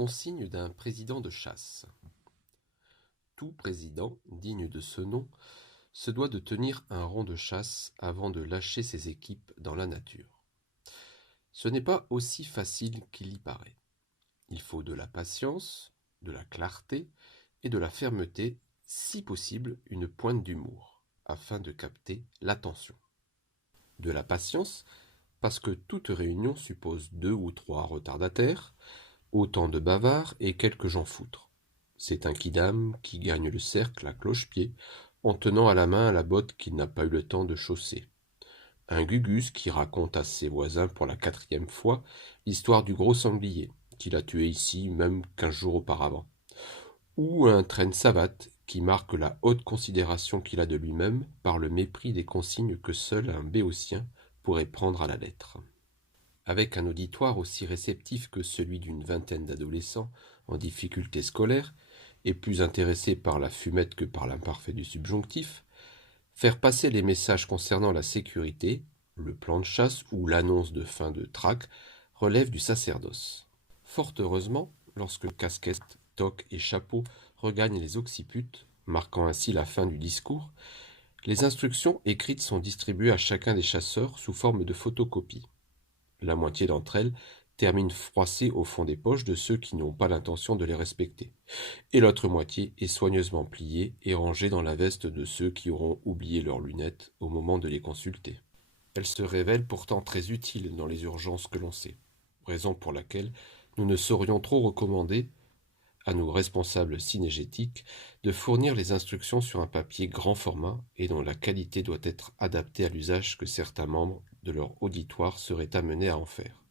Consigne d'un président de chasse. Tout président, digne de ce nom, se doit de tenir un rond de chasse avant de lâcher ses équipes dans la nature. Ce n'est pas aussi facile qu'il y paraît. Il faut de la patience, de la clarté et de la fermeté, si possible une pointe d'humour, afin de capter l'attention. De la patience, parce que toute réunion suppose 2 ou 3 retardataires, autant de bavards et quelques gens foutres. C'est un quidam qui gagne le cercle à cloche-pied en tenant à la main la botte qu'il n'a pas eu le temps de chausser. Un gugus qui raconte à ses voisins pour la 4e fois l'histoire du gros sanglier qu'il a tué ici même 15 jours auparavant. Ou un traîne savate qui marque la haute considération qu'il a de lui-même par le mépris des consignes que seul un béotien pourrait prendre à la lettre. Avec un auditoire aussi réceptif que celui d'une vingtaine d'adolescents en difficulté scolaire, et plus intéressés par la fumette que par l'imparfait du subjonctif, faire passer les messages concernant la sécurité, le plan de chasse ou l'annonce de fin de traque relève du sacerdoce. Fort heureusement, lorsque casquette, toque et chapeau regagnent les occiputes, marquant ainsi la fin du discours, les instructions écrites sont distribuées à chacun des chasseurs sous forme de photocopie. La moitié d'entre elles terminent froissées au fond des poches de ceux qui n'ont pas l'intention de les respecter, et l'autre moitié est soigneusement pliée et rangée dans la veste de ceux qui auront oublié leurs lunettes au moment de les consulter. Elle se révèle pourtant très utile dans les urgences que l'on sait, raison pour laquelle nous ne saurions trop recommander à nos responsables synégétiques de fournir les instructions sur un papier grand format et dont la qualité doit être adaptée à l'usage que certains membres de leur auditoire seraient amenés à en faire.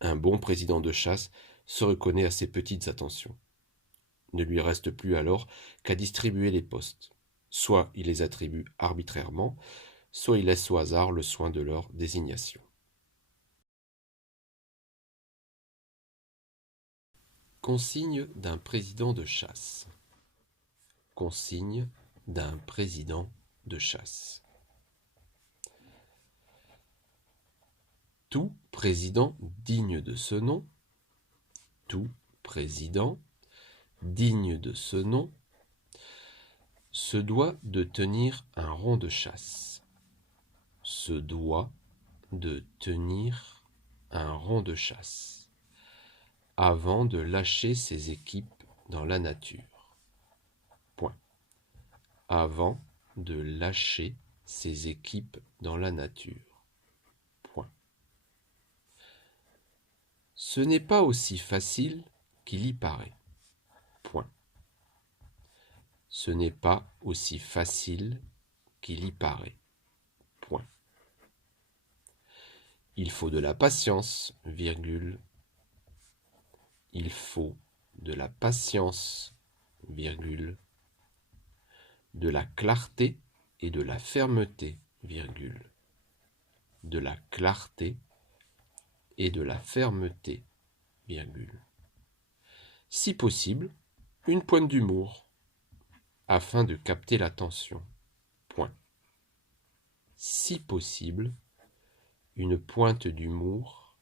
Un bon président de chasse se reconnaît à ces petites attentions. Ne lui reste plus alors qu'à distribuer les postes. Soit il les attribue arbitrairement, soit il laisse au hasard le soin de leur désignation. Consigne d'un président de chasse. Consigne d'un président de chasse. Tout président digne de ce nom, tout président digne de ce nom, se doit de tenir un rond de chasse. Se doit de tenir un rond de chasse avant de lâcher ses équipes dans la nature. Point. Avant de lâcher ses équipes dans la nature. Point. Ce n'est pas aussi facile qu'il y paraît. Point. Ce n'est pas aussi facile qu'il y paraît. Point. Il faut de la patience, virgule. Il faut de la patience, virgule. De la clarté et de la fermeté, virgule. De la clarté et de la fermeté, virgule. Si possible, une pointe d'humour, afin de capter l'attention. Point. Si possible, une pointe d'humour,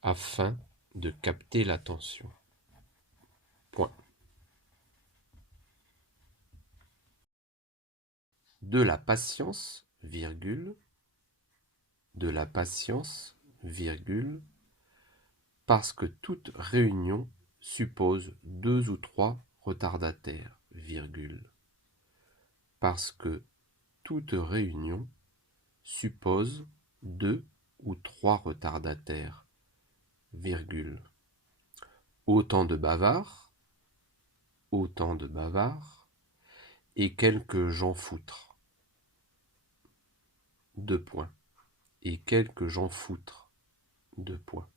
afin de capter l'attention. Point. De la patience, virgule. De la patience, virgule. Parce que toute réunion suppose 2 ou 3 retardataires, virgule. Parce que toute réunion suppose 2 ou 3 retardataires, virgule. Autant de bavards, et quelques gens foutres. 2 points. Et quelques gens foutres. 2 points.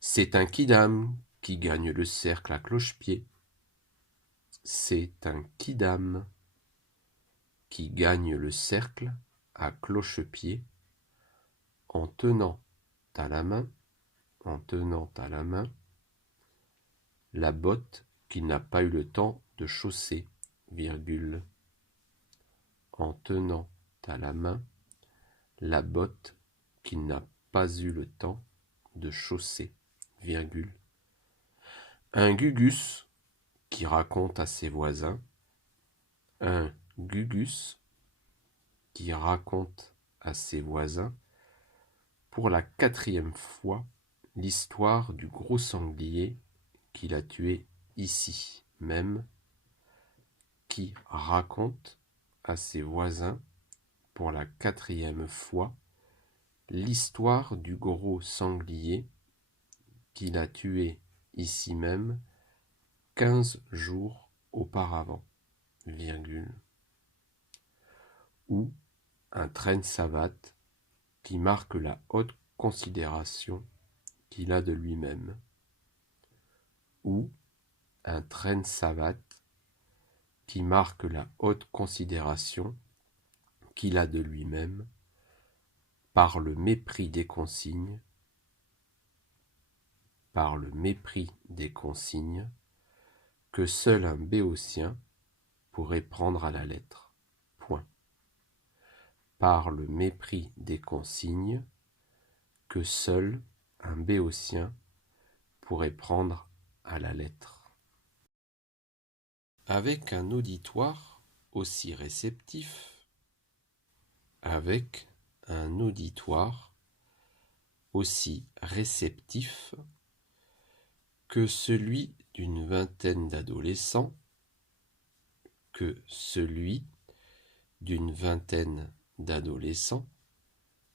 C'est un quidam qui gagne le cercle à cloche-pied. C'est un quidam qui gagne le cercle à cloche-pied en tenant à la main, la botte qu'il n'a pas eu le temps de chausser, virgule. En tenant à la main la botte qu'il n'a pas eu le temps de chausser, virgule. Un gugus qui raconte à ses voisins. Un gugus qui raconte à ses voisins pour la 4e fois l'histoire du gros sanglier qu'il a tué ici même, qui raconte à ses voisins pour la 4e fois l'histoire du gros sanglier qu'il a tué ici même 15 jours auparavant, virgule. Ou un traîne-savate qui marque la haute considération qu'il a de lui-même. Ou un traîne-savate qui marque la haute considération qu'il a de lui-même par le mépris des consignes, que seul un béotien pourrait prendre à la lettre. Point. Par le mépris des consignes que seul un béotien pourrait prendre à la lettre. Avec un auditoire aussi réceptif, que celui d'une vingtaine d'adolescents,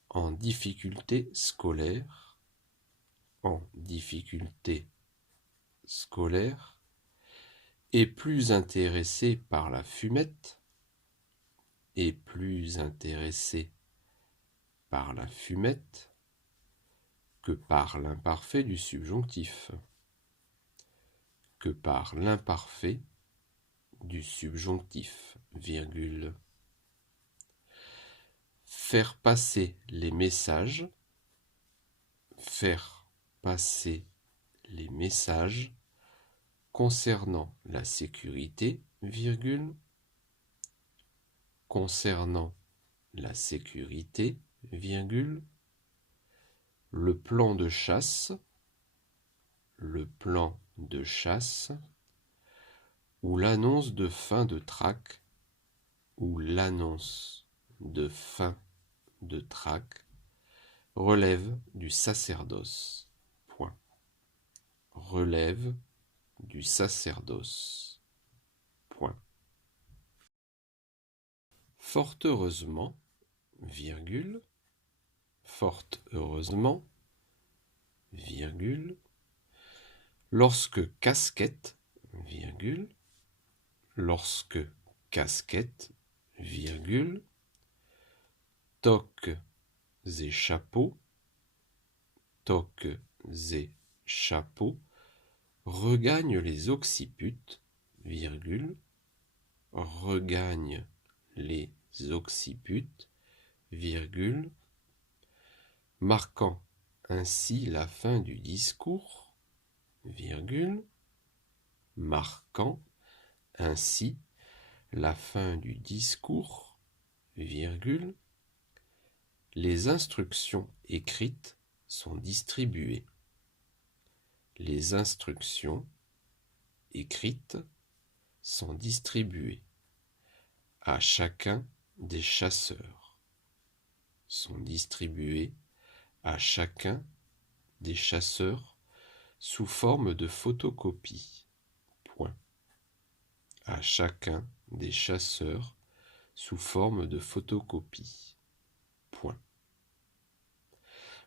en difficulté scolaire, et plus intéressés par la fumette, que par l'imparfait du subjonctif, virgule. Faire passer les messages concernant la sécurité, virgule, le plan de chasse, ou l'annonce de fin de traque, relève du sacerdoce. Point. Relève du sacerdoce. Point. Fort heureusement, virgule, lorsque casquette, toques et chapeaux, regagnent les occiputes, marquant ainsi la fin du discours, les instructions écrites sont distribuées. À chacun des chasseurs. Sous forme de photocopie. Point. À chacun des chasseurs sous forme de photocopie. Point.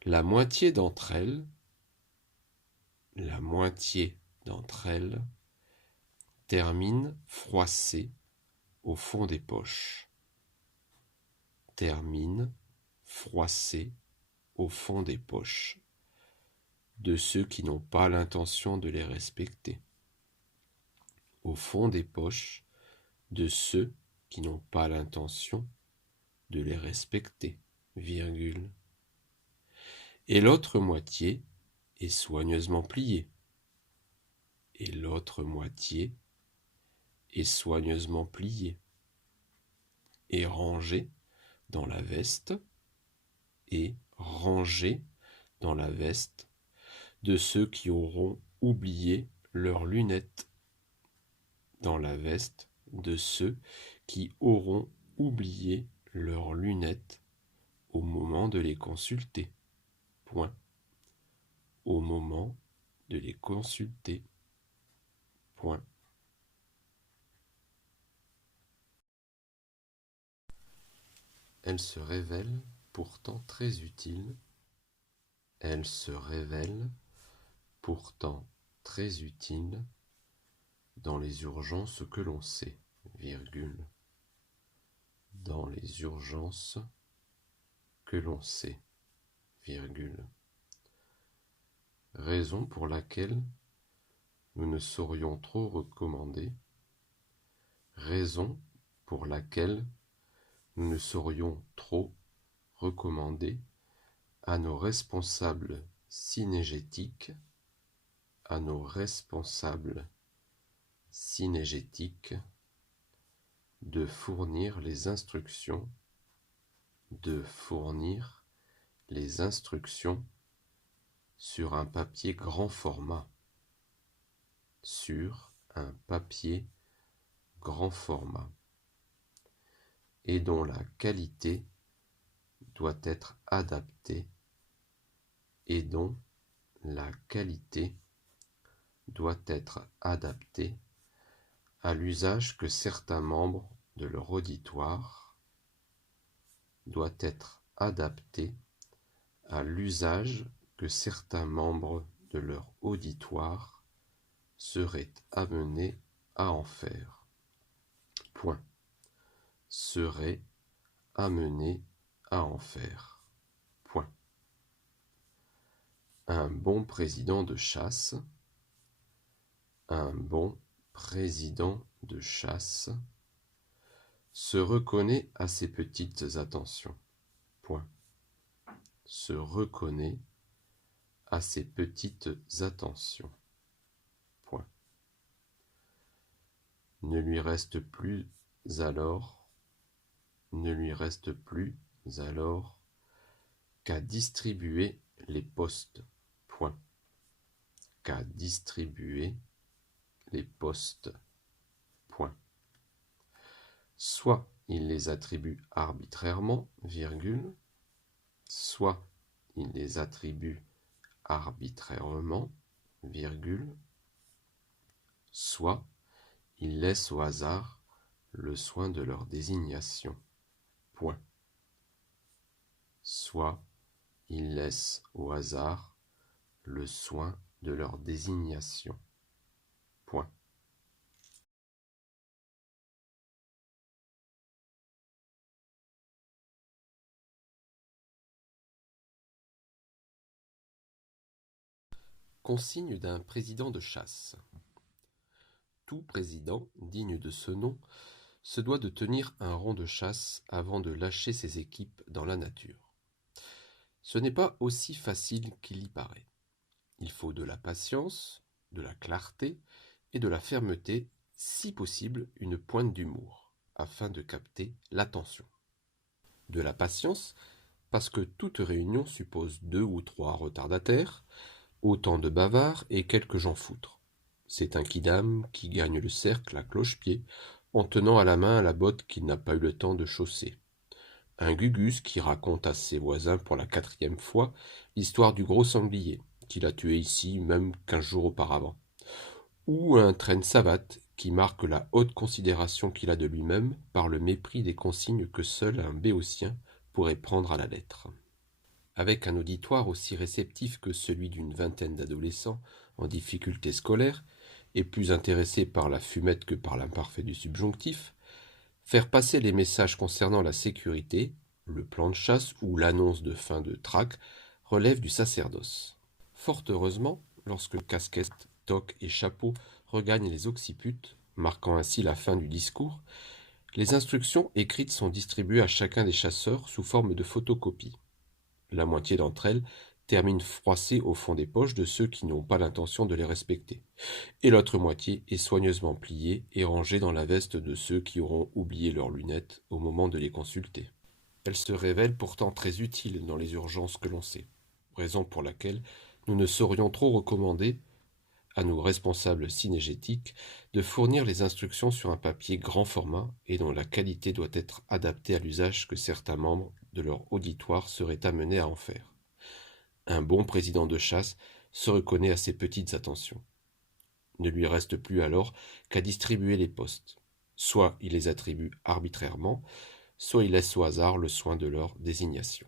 La moitié d'entre elles termine froissée au fond des poches. De ceux qui n'ont pas l'intention de les respecter. Au fond des poches de ceux qui n'ont pas l'intention de les respecter, virgule. Et l'autre moitié est soigneusement pliée. Et rangée dans la veste, de ceux qui auront oublié leurs lunettes dans la veste de ceux qui auront oublié leurs lunettes au moment de les consulter. Point. Au moment de les consulter. Point. Elle se révèle pourtant très utile. Elle se révèle pourtant très utile dans les urgences que l'on sait, virgule. Dans les urgences que l'on sait, virgule. Raison pour laquelle nous ne saurions trop recommander, raison pour laquelle nous ne saurions trop recommander à nos responsables synégétiques, à nos responsables synégétiques de fournir les instructions, sur un papier grand format, sur un papier grand format, et dont la qualité doit être adaptée, et dont la qualité doit être adaptée à l'usage que certains membres de leur auditoire doit être adaptée à l'usage que certains membres de leur auditoire seraient amenés à en faire. Point. Seraient amenés à en faire. Point. Un bon président de chasse, un bon président de chasse se reconnaît à ces petites attentions. Point. Se reconnaît à ces petites attentions. Point. Ne lui reste plus alors qu'à distribuer les postes. Point. Qu'à distribuer les postes. Point. Soit il les attribue arbitrairement, virgule, soit il les attribue arbitrairement, virgule, soit il laisse au hasard le soin de leur désignation. Point. Soit il laisse au hasard le soin de leur désignation. Point. Consigne d'un président de chasse. Tout président digne de ce nom se doit de tenir un rond de chasse avant de lâcher ses équipes dans la nature. Ce n'est pas aussi facile qu'il y paraît. Il faut de la patience, de la clarté et de la fermeté, si possible une pointe d'humour, afin de capter l'attention. De la patience, parce que toute réunion suppose 2 ou 3 retardataires, autant de bavards et quelques gens foutres. C'est un quidam qui gagne le cercle à cloche-pied en tenant à la main la botte qu'il n'a pas eu le temps de chausser. Un gugus qui raconte à ses voisins pour la 4e fois l'histoire du gros sanglier, qu'il a tué ici même 15 jours auparavant. Ou un traîne savate qui marque la haute considération qu'il a de lui-même par le mépris des consignes que seul un béotien pourrait prendre à la lettre. Avec un auditoire aussi réceptif que celui d'une vingtaine d'adolescents en difficulté scolaire, et plus intéressés par la fumette que par l'imparfait du subjonctif, faire passer les messages concernant la sécurité, le plan de chasse ou l'annonce de fin de traque relève du sacerdoce. Fort heureusement, lorsque casquette, toque et chapeau regagnent les occiputes, marquant ainsi la fin du discours, les instructions écrites sont distribuées à chacun des chasseurs sous forme de photocopie. La moitié d'entre elles terminent froissées au fond des poches de ceux qui n'ont pas l'intention de les respecter, et l'autre moitié est soigneusement pliée et rangée dans la veste de ceux qui auront oublié leurs lunettes au moment de les consulter. Elle se révèle pourtant très utile dans les urgences que l'on sait, raison pour laquelle nous ne saurions trop recommander à nos responsables synégétiques de fournir les instructions sur un papier grand format et dont la qualité doit être adaptée à l'usage que certains membres de leur auditoire seraient amenés à en faire. Un bon président de chasse se reconnaît à ces petites attentions. Ne lui reste plus alors qu'à distribuer les postes. Soit il les attribue arbitrairement, soit il laisse au hasard le soin de leur désignation.